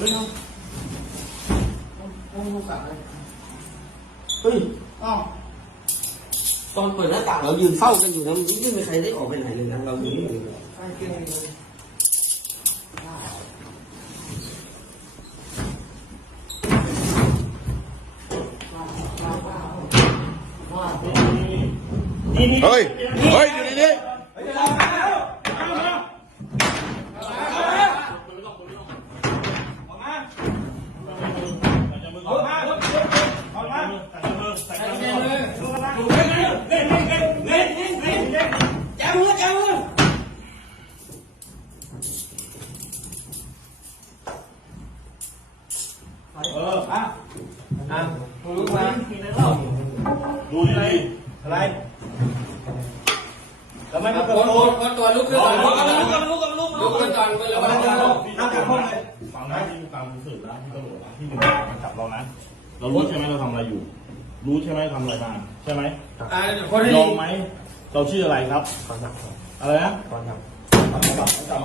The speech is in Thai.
เอาเอาลูกสาวเลยเฮ้ยอ้าวตอนเปิดหน้าต่างเรายืนเฝ้ากันอยู่นะไม่มีใครได้ออกไปไหนเลยนะเราอยู่นี่เลยใกล้เคียงเลยเฮ้ย เฮ้ย อยู่ดีๆ แจ้มือแจ้มือ เอออะอะลูกมาดูดีอะไรๆแล้วไม่มาคเปิดนโคนคนตัวลุกขึ้นก่อนลุกขึ้นลุกขึ้นลุกขึ้นลุกขึ้นก่อนแล้วก็นั่งกับห้องเลยฟังนะที่ตามสืบนะที่ตำรวจนะที่หนึ่งมาจับเรานะเรารู้ใช่ไหมเราทำอะไรอยู่ รู้ใช่ไหมทำอะไรมาใช่ไหมอ่าคนที่ยอมไหมเราชื่ออะไรครับอะไรนะจับจับ